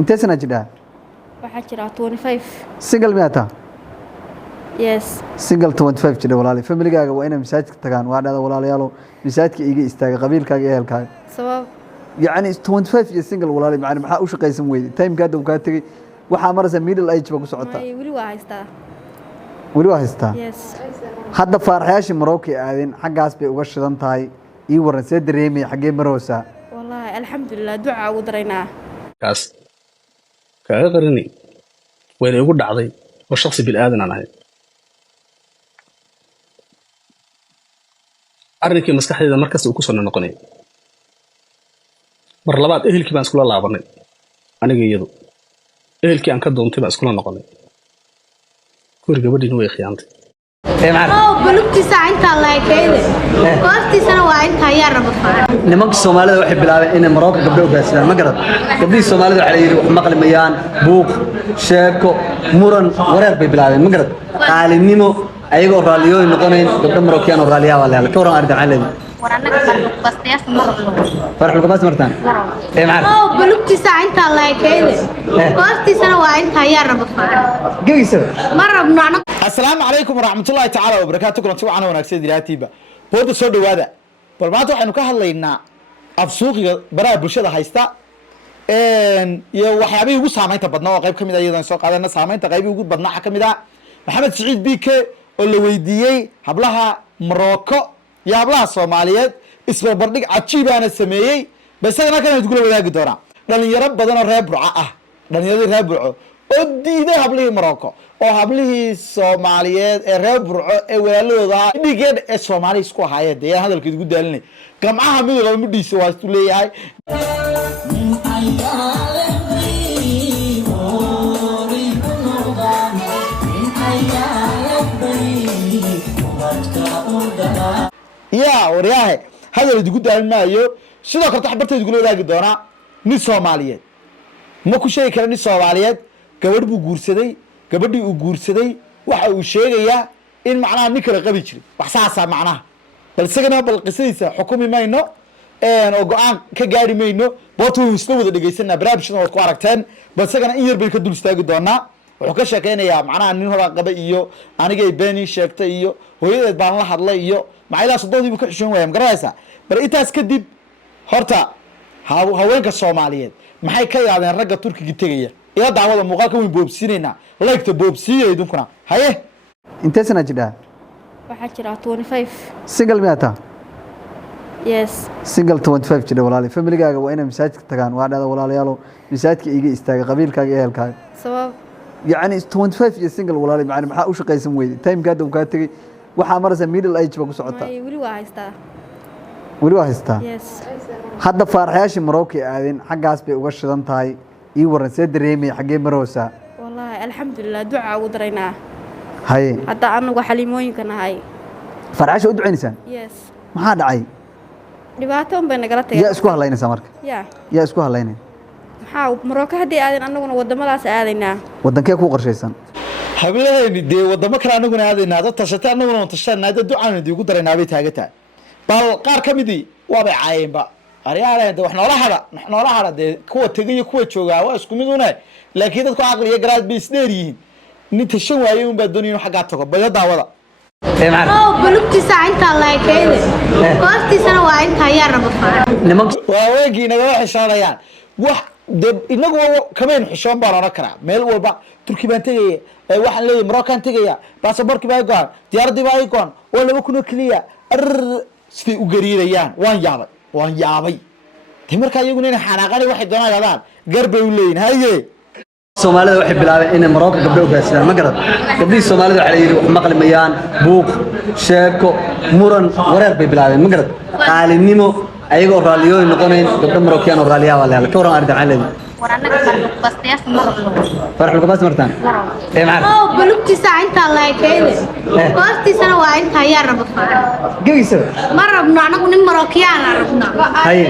intee sana jidhaa? waxaa jira 25. Single miyaa taa? Yes. Single 25 jidha walaali. Familygaaga waa inay masaajidka tagaan. Waa dhada walaalayaalo masaajidka iga istaaga qabiilkaaga iyo ehelkaaga. sabab يعني 25 iyo single walaali macna maxaa u shaqaysan weyday time-kaada uu ka tagay waxa maraysa middle age ba ku socota weli waa haystaa. weli waa haystaa Yes. hadda faaraxyaashii Morocco aadeen xaggaas bay uga shidan tahay ii waran see dareemay xagee maroosa wallahi alxamdulillah duca ugu daraynaa kaas kaaga qarinay wayna igu dhacday oo shakhsi bil aadan aan ahay arrinkii maskaxdayda markasta uu ku soo noqonay mar labaad ehelkii baan iskula laabanay aniga iyadu ehelkii aan ka doontay baan iskula noqonay guri gabadhiina way khiyaantay بلوكتيسا انت الله يكيده كوستيسنا waa inta yar rabaa nimanka Soomaalida waxay bilaabeen inay Morocco gabdho u gaarsadaan ma garad gabdhii Soomaalida waxa la yiri wax maqlimayaan buuq sheeko muran wareer bay bilaabeen ma garad qaalinimo ayagoo raaliyo noqoneen gabdho Moroccan oo raaliya waa la ka waran arday caalami waraanaga bastiyaas marablo farxul gabaas martaan بلوكتيسا انت الله يكيده كوستيسنا waa inta yar rabaa geeyso marabno anaga السلام عليكم ورحمة الله تعالى وبركاته كلنا سوى عنه ونكسر دلاتيبا بورد صور دوادا بالمعنى وحنا كهاللينا أفسوق برا برشة هايستا إن يا وحيابي يقول سامين تبدنا وقيب كم إذا يدان سوق هذا سامين تقيب يقول بدنا حكم إذا محمد سعيد بيك اللي ويديي حبلها مراكو يا حبلها الصوماليات اسمه بردك عتشيبة أنا السمية بس أنا كان تقول ولا قدرة لأن يرب بدنا ربع لأن يدي ربع وديده حبلها مراكو oo hablihii Soomaaliyeed ee reer Burco ee walaalooda dhigeen ee Soomaali isku hayeen ee hadalkeedu ugu daalinay gamcaha midowga mudhiisa waa isku leeyahay waryahay hadalkeedu ugu daalinayo sidoo kale taxbarteedu ugu wadaagi doona nin Soomaaliyeed ma ku sheegi kara nin Soomaaliyeed gabadh buu guursaday gabadhii uu guursaday waxa uu sheegayaa in macnaha nin kala qabi jiray wax saasa macnaha bal isagana bal qisadiisa xukumi mayno oo go'aan ka gaari mayno boortu isla wada dhageysanaa barnaamijkan oo ku aragteen bal isagana in yar bay ka dul istaagi doonaa wuxuu ka sheekeynayaa macnaha nin hore qaba iyo anigay beeni sheegtay iyo hooyadeed baan la hadlay iyo macayla sodoodii buu ka xishoon waayay magaraysa bal intaas kadib horta haweenka Soomaaliyeed maxay ka yaadeen ragga Turkiga tagaya ila daawada muuqaalka weyn boobsiinayna like boobsiiyay idinkuna haye intee sana jidhaa waxaa jira 25. single miyaa taa Yes. single 25 jidha walaali familygaaga waa inay masaajidka tagaan waa dhada walaalayaalo masaajidka iga istaaga qabiilkaaga iyo ehelkaaga sabab يعني 25 iyo single walaali macna maxaa u shaqaysan weyday time-kaada uu ka tagay waxa maraysa middle age ba ku socota weli waa haystaa. weli waa haystaa Yes. hadda faaraxyaashii Morocco aadeen xaggaas bay uga shidan tahay ii waran see dareemay xagee maroosa wallahi alxamdulillah duca ugu daraynaa haye hadda anagu xaliimooyinka nahay faaraxyaasha u ducaynaysan yes maxaa dhacay dhibaato un bay nagala tagay yaa isku halaynaysa marka yaa isku halaynay maxaa Morocco hadii aadeen anaguna wadamadaas aadaynaa wadankee ku qorshaysan hableeyni dee wadamo kale anaguna aadaynaa dad tashatay anaguna tashanaa dad ducaan ugu daraynaa bay taagataa bal qaar kamidii waa bay caayeenba aryaaleeda wax noola hada dee kuwa tagay kuwa jooga waa isku mid una laakiin dadku aqliga garaad bay isdheer yihiin nin tashan waayay un baa doonayeen xagaa tago baya daawada بلوكتيسا انت الله يكيده كوستيسنا waa inta yar rabaa nimanka waa weegiina waa xishoonayaan wax inagu kameen xishoon baan oran karaa meel walba Turki baan tagay waxaan leeyahay Morocco tagaya baasaboorki baa go'an diyaaradii baa go'an oo laba kun oo kaliya sidii u gariirayaan waan yaabay timarka iyaguna inay xanaaqani waxay doonayaan garbay u leeyihiin haye Soomaalida waxay bilaabeen inay Morocco gabdho u gaarsadaan ma garad gabdhii Soomaalida waxa la yiri wax maqlimayaan buuq sheeko muran wareer bay bilaabeen ma garad qaalinimo ayagoo raaliyo noqoneen gabdho Moroccan oo raaliya waa la ka waran arday caalami waraanaga bastiyaas marablo farxul gabaas martaan بلوكتيسا انت الله يكيده كوستيسنا waa inta yar rabaa geeyso marabno anagu nin Moroccan rabnaa haye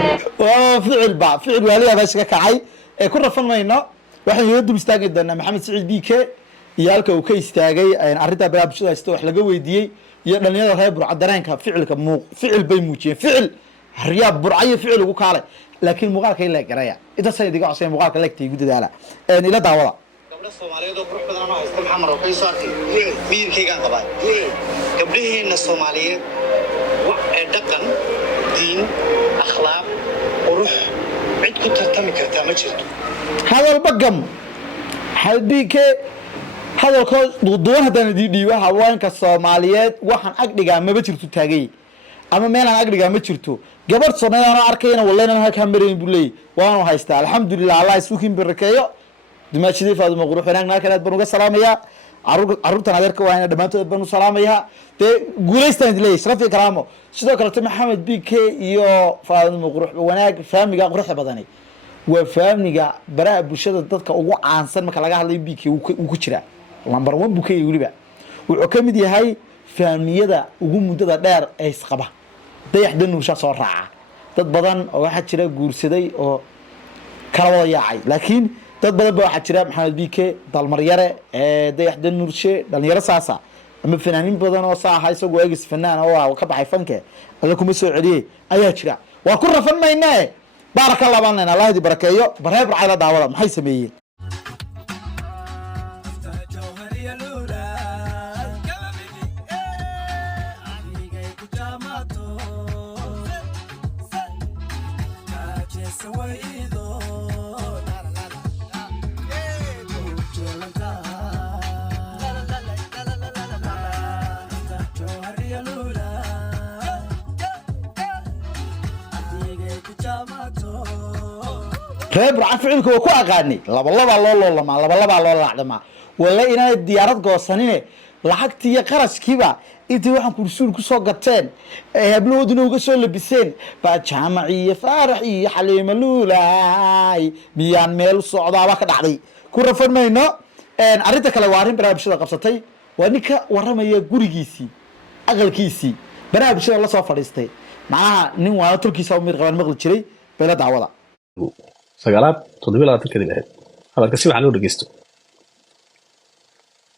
ficil waaliya baa iska kacay ee ku rafan mayno waxaan yiri dul istaagi doonaa Maxamed Saciid Biike iyo halka uu ka istaagay arrinta barnaamijyada wax laga weydiiyay iyo dhalinyarada reer Burco dareenka ficilka ficil bay muujiyeen ficil riyaa burcayo ficil ugu kaalay laakiin muuqaalka in la garaya inta say diga cusay muuqaalka leegtay ugu dadaala ila daawada gabdho Soomaaliyeed oo qurux badan oo haysta maxaa Marokay soo arkay miirkaygaan qabaa gabdhaheena Soomaaliyeed wax ee dhaqan diin akhlaaq qurux cid ku tartami kartaa ma jirto hadal bagam halbiike hadalkood duuduwan haddana dhiiba haweenka Soomaaliyeed waxaan ag dhigaa ma jirto taagay ama meel aan ag dhigaa ma jirto gabar Soomaaliyeed oo arkayna wallahi halka mareyn bulay waanu haystaa alxamdulillah Allah isuukin barakeeyo dimaashidii faadimo qurux wanaagna kala baan uga salaamaya aruntan adeerka waa inay dhamaantood baan u salaamaya te guuleystaan dilay sharaf iyo karaamo sidoo kale Maxamed BK iyo faadimo qurux wanaag faamiga quruxda badani waa faamiga baraha bulshada dadka ugu caansan marka laga hadlayo BK uu ku jira number 1 BK waliba wuxuu ka mid yahay faamiyada ugu muddada dheer ee isqaba dayaxda nuusha soo raaca dad badan oo waxa jira guursaday oo kala wada yaacay laakiin dad badan baa waxa jira Maxamed BK dalmaryare ee dayaxda nuurshe dhalinyaro saasa ama fanaaniin badan oo saaha isagoo eegis fanaan oo ka baxay fanka alla kuma soo celiyay ayaa jira waa ku rafan maynaa barakallahu baan Allah idin barakeeyo bareeb raayla daawada maxay sameeyeen reeb rafcilku ku aqaani laba loo laacdama wala inay diyaarad goosanine lacagtii qarashkiiba intii waxaan ku rasuul ku soo gateen hablooduna uga soo labiseen ba jaamaciye faarax iyo xaliima luulay miyaan meel socdaaba ka dhacday ku rafarmayno arinta kale waa arin barnaamijyada qabsatay waa ninka waramaya gurigiisii aqalkiisii barnaamijyada la soo fadhiistay macnaha nin waa tulkiisa u mid qaban maqli jiray beela daawada sagaalaad 7 kadib ahayd hadalka si waxaan loo dhageysto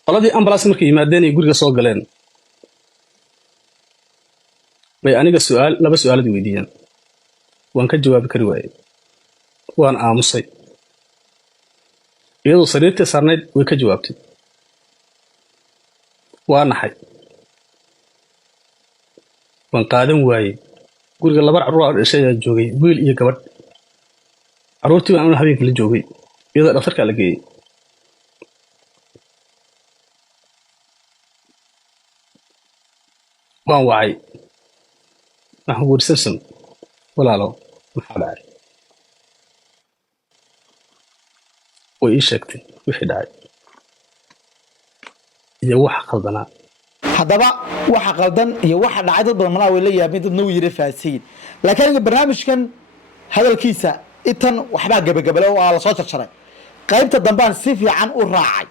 qoladii ambulance markay yimaadeen ay guriga soo galeen bay aniga laba su'aal weydiiyeen waan ka jawaabi kari waayay waan aamusay iyadoo sariirta saarneyd way ka jawaabtay waa naxay waan qaadan waayay guriga laba carruur oo dhashay ayaa joogay wiil iyo gabadh carruurtii baan habeenkii la joogay iyadoo dhakhtarka la geeyay waan wacay waxaan ku warsansan walaalo maxaa dhacay way ii sheegtay wixii dhacay iyo waxa qaldanaa haddaba waxa qaldan iyo waxa dhacay dad badan malaa way la yaabeen dad noo yiri faasiin laakiin barnaamijkan hadalkiisa intan waxba gabagabale oo la soo jarjaray qaybta dambaan si fiican u raacay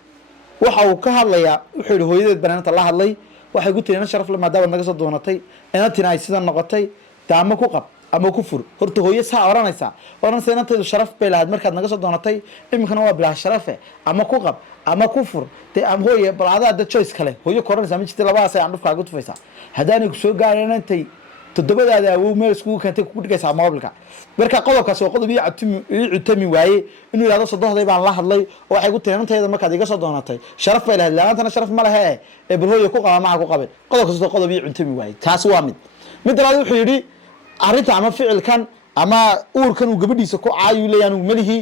waxa uu ka hadlayaa wuxuu yiri hooyadeed banaanta la hadlay waxay ku tirina sharaf lama daawad naga soo doonatay ina tina ay sidan noqotay taama ku qab ama ku fur horta hooyo saa oranaysa inanteedu sharaf bay lahayd markaad naga soo doonatay iminkana waa bilaa sharafe ama ku qab ama ku fur te am hooyo balaada da choice kale hooyo koranaysa ma jirtay labadaas ay dhufka ugu tufaysa hadaanay ku soo gaareen intay todobadaada uu meel isku kantay ku dhigaysa moobilka marka qodobkaas waa qodob ii cutami waaye inuu yiraahdo saddexday baan la hadlay oo waxay ku tirinaanteeda markaad iga soo doonatay sharaf bay lahayd laantana sharaf ma laha ee bulhooyo ku qaba ma ku qabin qodobkaas waa qodob ii cutami waaye taas waa mid labaad wuxuu yiri arinta ama ficilkan ama uurkan uu gabadhiisa ku caayu leeyaan uu malihi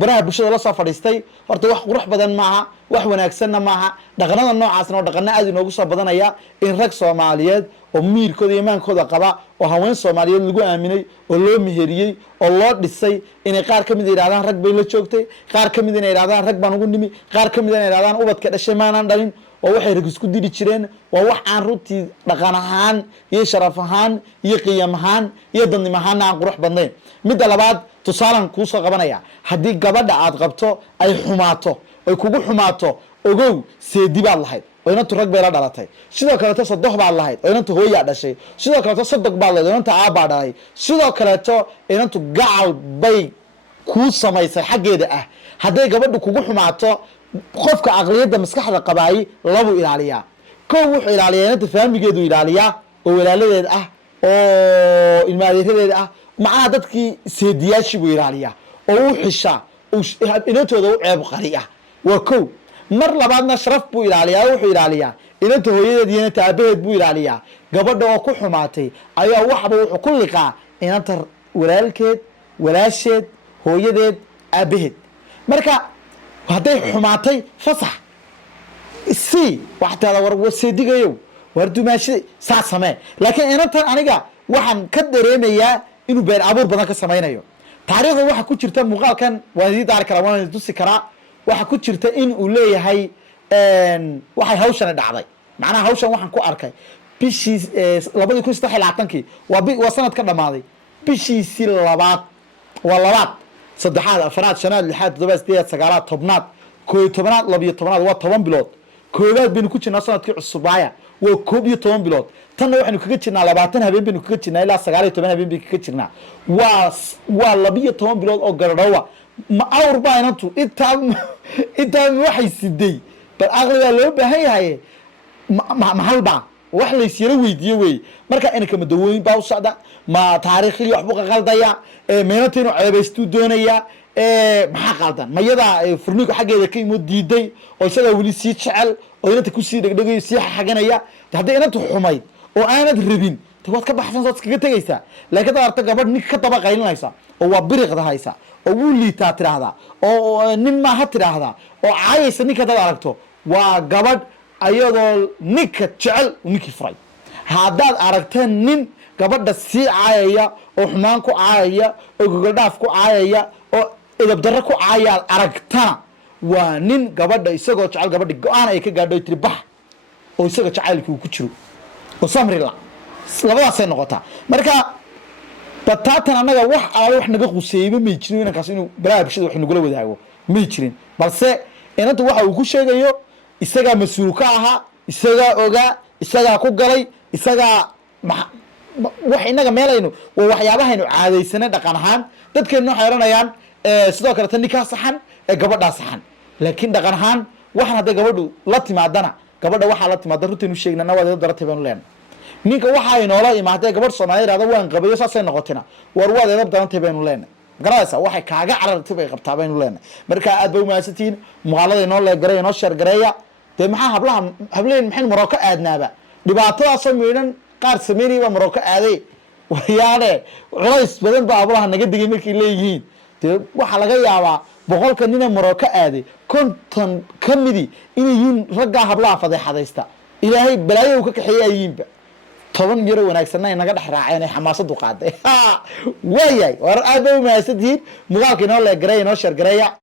baraha bulshada la soo fadhiistay horta wax qurux badan maaha wax wanaagsanna maaha dhaqanada noocaasna oo dhaqana aad inoogu soo badanaya in rag Soomaaliyeed oo miirkooda iyo imaankooda qaba oo haween Soomaaliyeed lagu aaminay oo loo meheriyay oo loo dhisay inay qaar kamid yiraahdaan rag bay la joogtay qaar kamid inay yiraahdaan rag baan ugu nimi qaar kamid inay yiraahdaan ubadka dhashay maanan dhalin oo waxay rag isku diri jireen waa wax aan runtii dhaqan ahaan iyo sharaf ahaan iyo qiyaam ahaan iyo dadnimo ahaan aan qurux badnayn mid labaad tusaalan ku soo qabanaya hadii gabadha aad qabto ay xumaato ay kugu xumaato ogow seedibaad lahayd oo inta rag bay la dhalatay sidoo kale ta sadox baad lahayd oo inta hooyaa dhashay sidoo kale ta sadog baad lahayd oo inta aabba dhalay sidoo kale to inta gacal bay ku samaysay xageeda ah haday gabadhu kugu xumaato qofka aqliyada maskaxda qabaay labu ilaaliya koow wuxuu ilaaliyaa inta faamigeedu ilaaliyaa oo walaaladeed ah oo ilmaadeeradeeda ah macnaha dadkii seediyaashii buu ilaaliyaa oo u xishaa inantooda u ceeb qariya waa kow mar labaadna sharaf buu ilaaliyaa wuxuu ilaaliyaa inanta hooyadeed iyo inanta aabaheed buu ilaaliyaa gabadha oo ku xumaatay ayaa waxba wuxuu ku liqaa inanta walaalkeed walaasheed hooyadeed aabaheed marka hadday xumaatay fasax si waxtaada war seedigayow war dumaashi saa samee laakiin inantan aniga waxaan ka dareemayaa inuu been abuur badan ka samaynayo taariikhda waxa ku jirta muuqaalkan waan idin daari karaa waan idin tusi karaa waxa ku jirta in uu leeyahay waxay hawshani dhacday macnaha hawshan waxaan ku arkay bishii 2023 waa sanad ka dhamaaday bishiisii labaad waa labaad saddexaad afraad shanaad lixaad toddobaad sideed sagaalaad tobnaad koob iyo tobnaad laba iyo tobnaad waa 10 bilood koobaad baynu ku jirnaa sanadkii cusubaaya waa 11 bilood tanna waxaynu kaga jirnaa 20 habeen baynu kaga jirnaa ilaa 19 habeen baynu kaga jirnaa waa 12 bilood oo garadhowa ma awr baa inantu intaa waxay siday bal aqliga loo baahan yahay ma halba wax la isiyara weydiiyo wey marka inanka madawooyin baa u socda ma taariikhii waxbuu ka qaldaya meenanta inuu ceebaystuu doonaya maxaa qaldan mayadaa furnigu xaggeeda ka imo diiday oo isagaa weli sii jecel oo inanta kusii dhegdhegayo sii xaganaya hadday inantu xumayd oo aanad rabin de waad ka baxsan saad iskaga tegaysaa laakiin dad arta gabadh ninka ka daba qaylinaysa oo waa biriqda haysa oo wuu liitaa tidhaahdaa oo nin maaha tidhaahdaa oo caayaysa ninka dad aragto waa gabadh ayadoo ninka jecel ninkii furay haddaad aragta nin gabadha sii caayaya oo xumaan ku caayaya oo gogoldhaaf ku caayaya oo edab darro ku caayaad aragtana waa nin gabadha isagoo jecel gabadhi go-aan ay ka gaadho tiri bax oo isagoo jacaylkii uu ku jiro oo samrila labadaasay noqotaa marka bataatan annaga wax aala wax naga quseeyeyba may jirin inankaas inuu baraha bulshada wax nagula wadaago may jirin balse inanta waxa uu ku sheegayo isagaa mas-uul ka ahaa isagaa ogaa isagaa ku galay isagaa wax inaga meelaynu waa waxyaabahaynu caadaysanay dhaqan ahaan dadkeenu waxay oranayaan sidoo kale tan ninkaa saxan ee gabadhaa saxan laakiin dhaqan ahaan waxaan hadday gabadhu la timaadana gabadha waxaa la timaada runtaynu sheegnana waad eeda daratay baynu leenahay ninka waxa inoola imaadee gabadh Soomaali yiraahdo waan qabayo saasay noqotina war waad eeda darantay baynu leenahay garanaysa waxay kaaga carartay bay qabtaa baynu leenahay marka aad bay u maasantiin muuqaalada inoo la gareeyo inoo share gareeya de maxaa hableen maxay Maroko aadnaaba dhibaatadaas meelan qaar sameeyay Maroko aaday wayaane culays badan baa abulaha naga digay markii leeyihiin de waxa laga yaabaa boqolka nin Maroko aaday konton kamidi inay ragga hablaha fadeexadaysta ilaahay balaayo ka kaxeeyayinba 10 yaro wanaagsanna inaga dhaxraaceen ay xamaasadu qaaday waayay war aad bay u maasantiin muuqaalka inoo la gareeyo inoo share gareeya